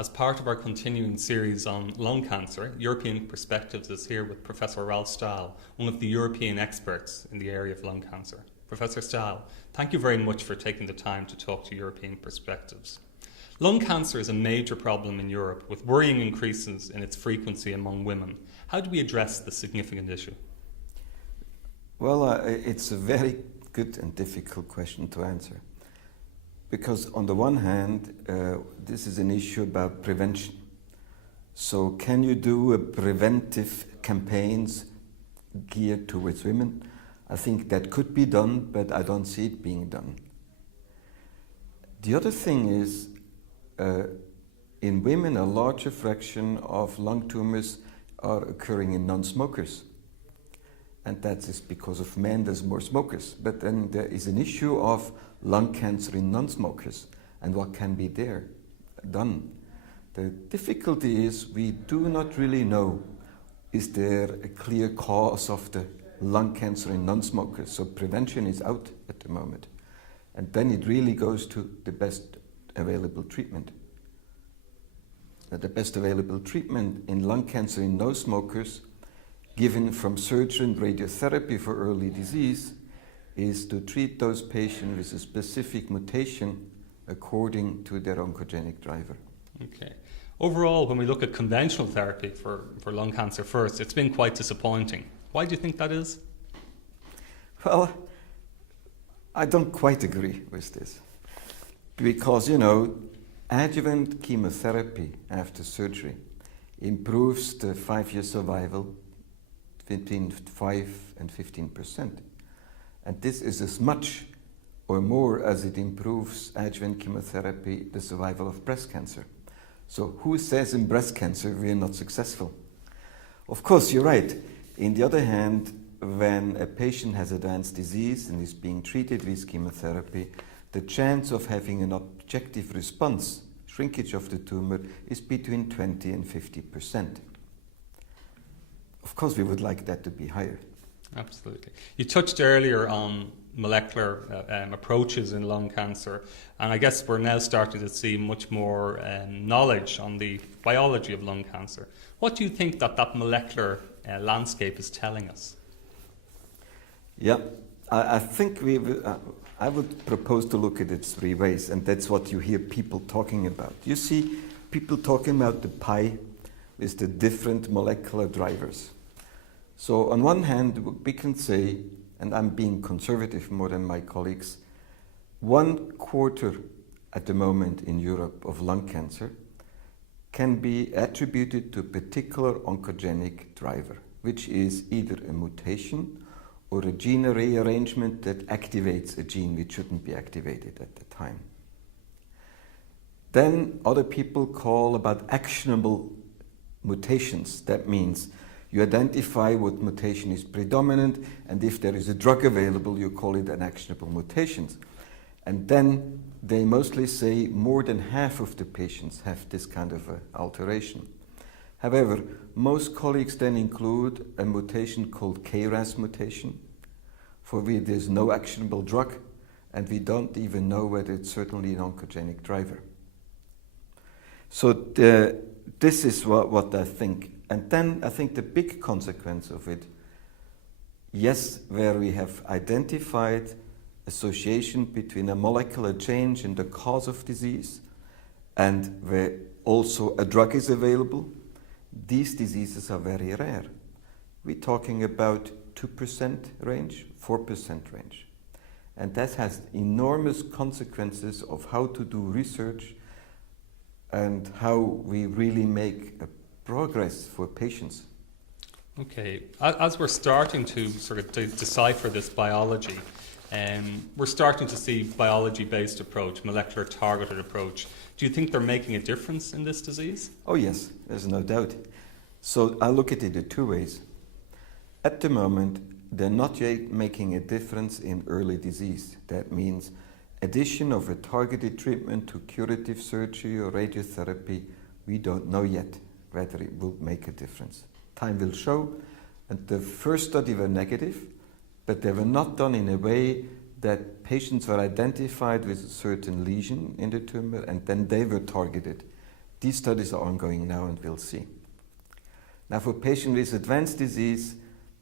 As part of our continuing series on lung cancer, European Perspectives is here with Professor Ralph Stahl, one of the European experts in the area of lung cancer. Professor Stahl, thank you very much for taking the time to talk to European Perspectives. Lung cancer is a major problem in Europe, with worrying increases in its frequency among women. How do we address this significant issue? Well, it's a very good and difficult question to answer. Because on the one hand, this is an issue about prevention. So can you do preventive campaigns geared towards women? I think that could be done, but I don't see it being done. The other thing is, in women, a larger fraction of lung tumors are occurring in non-smokers. And that is because of men, there's more smokers. But then there is an issue of lung cancer in non-smokers and what can be there done. The difficulty is we do not really know, is there a clear cause of the lung cancer in non-smokers? So prevention is out at the moment. And then it really goes to the best available treatment. The best available treatment in lung cancer in no smokers, given from surgery and radiotherapy for early disease, is to treat those patients with a specific mutation according to their oncogenic driver. Okay. Overall, when we look at conventional therapy for lung cancer first, it's been quite disappointing. Why do you think that is? Well, I don't quite agree with this. Because, adjuvant chemotherapy after surgery improves the 5-year survival between 5 and 15%. And this is as much or more as it improves adjuvant chemotherapy, the survival of breast cancer. So who says in breast cancer we are not successful? Of course, you're right. On the other hand, when a patient has advanced disease and is being treated with chemotherapy, the chance of having an objective response, shrinkage of the tumor, is between 20 and 50%. Of course, we would like that to be higher. Absolutely. You touched earlier on molecular approaches in lung cancer, and I guess we're now starting to see much more knowledge on the biology of lung cancer. What do you think that molecular landscape is telling us? Yeah, I think I would propose to look at it 3 ways, and that's what you hear people talking about. You see people talking about the pie with the different molecular drivers. So on one hand, we can say, and I'm being conservative more than my colleagues, 1/4 at the moment in Europe of lung cancer can be attributed to a particular oncogenic driver, which is either a mutation or a gene rearrangement that activates a gene which shouldn't be activated at the time. Then other people call about actionable mutations. That means you identify what mutation is predominant, and if there is a drug available, you call it an actionable mutation. And then they mostly say more than half of the patients have this kind of alteration. However, most colleagues then include a mutation called KRAS mutation, for which there's no actionable drug, and we don't even know whether it's certainly an oncogenic driver. So this is what I think. And then I think the big consequence of it, yes, where we have identified association between a molecular change in the cause of disease and where also a drug is available, these diseases are very rare. We're talking about 2% range, 4% range. And that has enormous consequences of how to do research and how we really make a progress for patients. Okay, as we're starting to sort of decipher this biology, we're starting to see biology-based approach, molecular targeted approach. Do you think they're making a difference in this disease? Oh yes, there's no doubt. So I look at it in 2 ways. At the moment, they're not yet making a difference in early disease. That means addition of a targeted treatment to curative surgery or radiotherapy, we don't know yet whether it will make a difference. Time will show, and the first study were negative, but they were not done in a way that patients were identified with a certain lesion in the tumor and then they were targeted These studies are ongoing now, and we'll see. Now, for patients with advanced disease,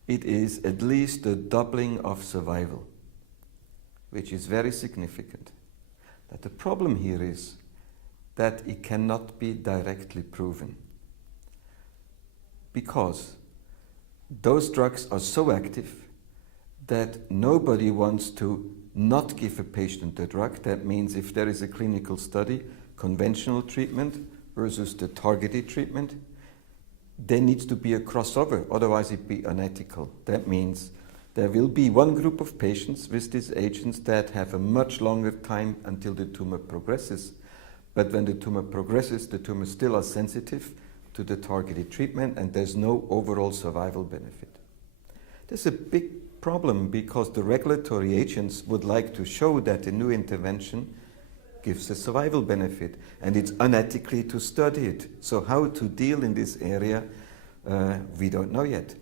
it is at least a doubling of survival, which is very significant. But the problem here is that it cannot be directly proven, because those drugs are so active that nobody wants to not give a patient the drug. That means if there is a clinical study, conventional treatment versus the targeted treatment, there needs to be a crossover, otherwise it'd be unethical. That means there will be one group of patients with these agents that have a much longer time until the tumor progresses. But when the tumor progresses, the tumors still are sensitive to the targeted treatment, and there's no overall survival benefit. There's a big problem because the regulatory agents would like to show that a new intervention gives a survival benefit, and it's unethically to study it. So how to deal in this area, we don't know yet.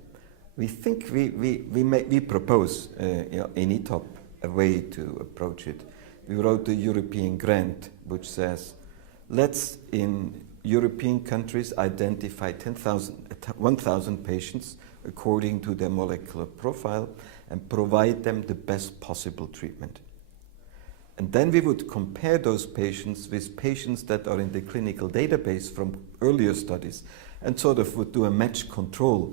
We think we propose in ETOP a way to approach it. We wrote a European grant which says, let's in European countries identify 1,000 patients according to their molecular profile and provide them the best possible treatment. And then we would compare those patients with patients that are in the clinical database from earlier studies and sort of would do a match control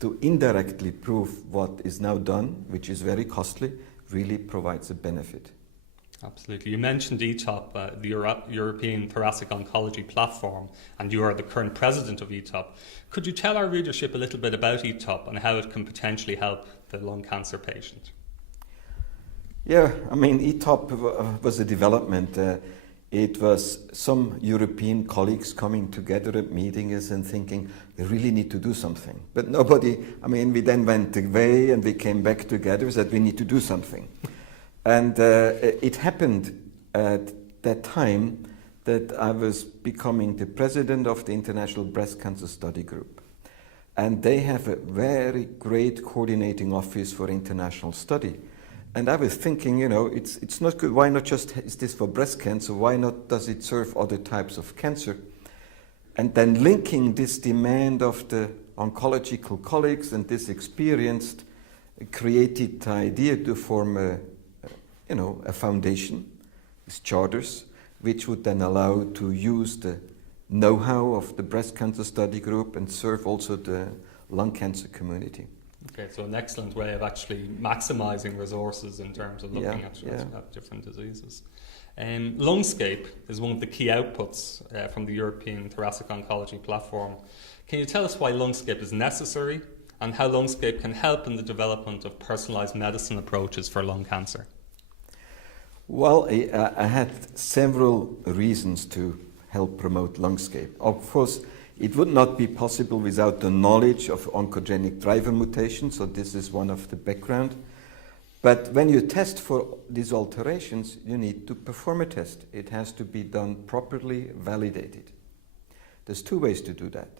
to indirectly prove what is now done, which is very costly, really provides a benefit. Absolutely. You mentioned ETOP, the European Thoracic Oncology Platform, and you are the current president of ETOP. Could you tell our readership a little bit about ETOP and how it can potentially help the lung cancer patient? Yeah, I mean, ETOP was a development. It was some European colleagues coming together at meetings and thinking, we really need to do something. But nobody, I mean, we then went away and we came back together and said, we need to do something. And it happened at that time that I was becoming the president of the International Breast Cancer Study Group. And they have a very great coordinating office for international study. And I was thinking, you know, it's not good. Why not just, is this for breast cancer? Why not does it serve other types of cancer? And then linking this demand of the oncological colleagues and this experience created the idea to form a foundation with charters, which would then allow to use the know-how of the breast cancer study group and serve also the lung cancer community. Okay, so an excellent way of actually maximising resources in terms of looking at different diseases. Lungscape is one of the key outputs from the European Thoracic Oncology Platform. Can you tell us why Lungscape is necessary and how Lungscape can help in the development of personalised medicine approaches for lung cancer? Well, I had several reasons to help promote Lungscape. Of course, it would not be possible without the knowledge of oncogenic driver mutations, so this is one of the background. But when you test for these alterations, you need to perform a test. It has to be done properly, validated. There's two ways to do that.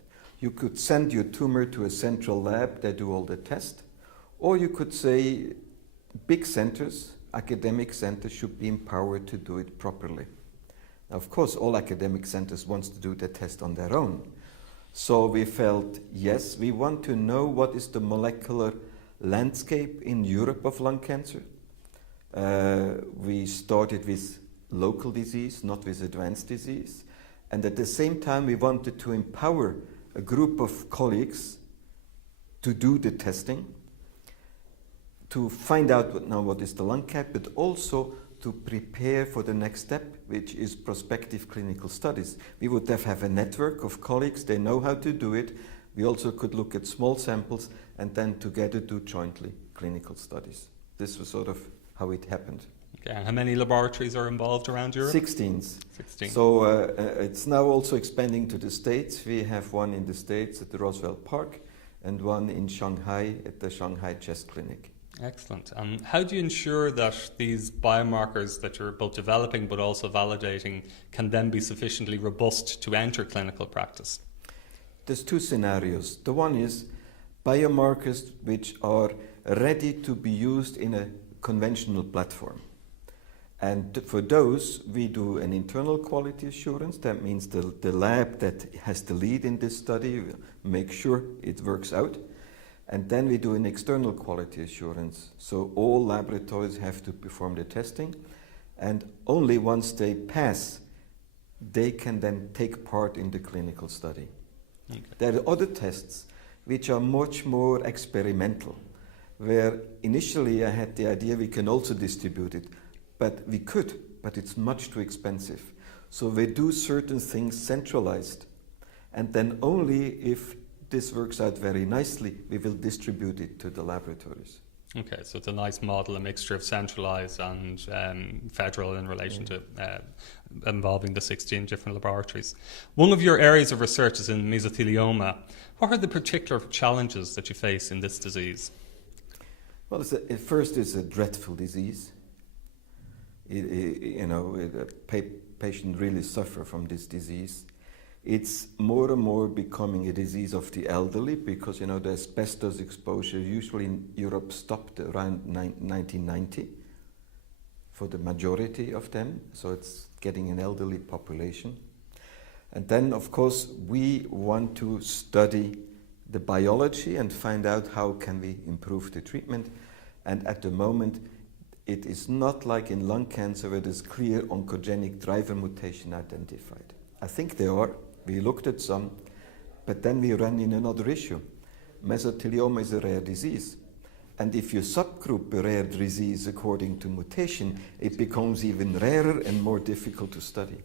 You could send your tumor to a central lab, they do all the tests, or you could say big centers, academic centers should be empowered to do it properly. Now, of course, all academic centers want to do the test on their own. So we felt, yes, we want to know what is the molecular landscape in Europe of lung cancer. We started with local disease, not with advanced disease. And at the same time, we wanted to empower a group of colleagues to do the testing, to find out what is the lung cap, but also to prepare for the next step, which is prospective clinical studies. We would have a network of colleagues, they know how to do it. We also could look at small samples and then together do jointly clinical studies. This was sort of how it happened. Okay, and how many laboratories are involved around Europe? 16. So it's now also expanding to the States. We have one in the States at the Roswell Park and one in Shanghai at the Shanghai Chest Clinic. Excellent. And how do you ensure that these biomarkers that you're both developing but also validating can then be sufficiently robust to enter clinical practice? There's two scenarios. The one is biomarkers which are ready to be used in a conventional platform. And for those, we do an internal quality assurance. That means the lab that has the lead in this study will make sure it works out. And then we do an external quality assurance. So all laboratories have to perform the testing. And only once they pass, they can then take part in the clinical study. Okay. There are other tests which are much more experimental, where initially I had the idea we can also distribute it. But we could, but it's much too expensive. So we do certain things centralized. And then only if this works out very nicely, we will distribute it to the laboratories. Okay, so it's a nice model, a mixture of centralized and federal in relation to involving the 16 different laboratories. One of your areas of research is in mesothelioma. What are the particular challenges that you face in this disease? Well, first, it's a dreadful disease. Patients really suffer from this disease. It's more and more becoming a disease of the elderly because, the asbestos exposure usually in Europe stopped around 1990 for the majority of them. So it's getting an elderly population. And then, of course, we want to study the biology and find out how can we improve the treatment. And at the moment, it is not like in lung cancer where there's clear oncogenic driver mutation identified. I think there are. We looked at some, but then we ran in another issue. Mesothelioma is a rare disease. And if you subgroup a rare disease according to mutation, it becomes even rarer and more difficult to study.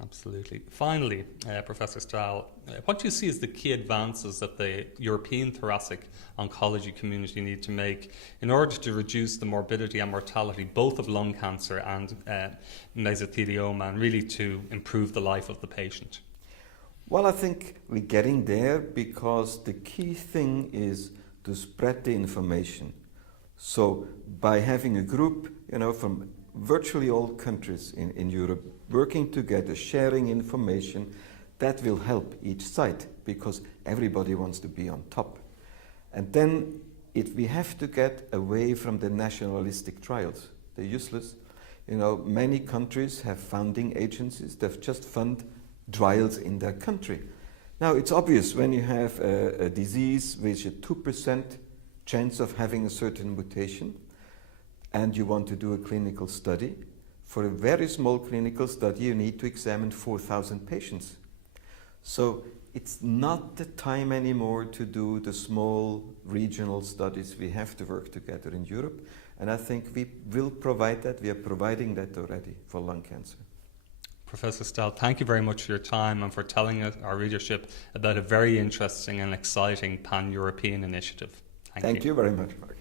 Absolutely. Finally, Professor Stahl, what do you see as the key advances that the European thoracic oncology community need to make in order to reduce the morbidity and mortality both of lung cancer and mesothelioma, and really to improve the life of the patient? Well, I think we're getting there because the key thing is to spread the information. So by having a group, from virtually all countries in Europe working together, sharing information, that will help each site because everybody wants to be on top. And then we have to get away from the nationalistic trials. They're useless. Many countries have funding agencies that just fund trials in their country. Now, it's obvious when you have a disease with a 2% chance of having a certain mutation and you want to do a clinical study, for a very small clinical study, you need to examine 4,000 patients. So it's not the time anymore to do the small regional studies. We have to work together in Europe. And I think we will provide that. We are providing that already for lung cancer. Professor Stahl, thank you very much for your time and for telling our readership about a very interesting and exciting pan-European initiative. Thank you very much, Mark.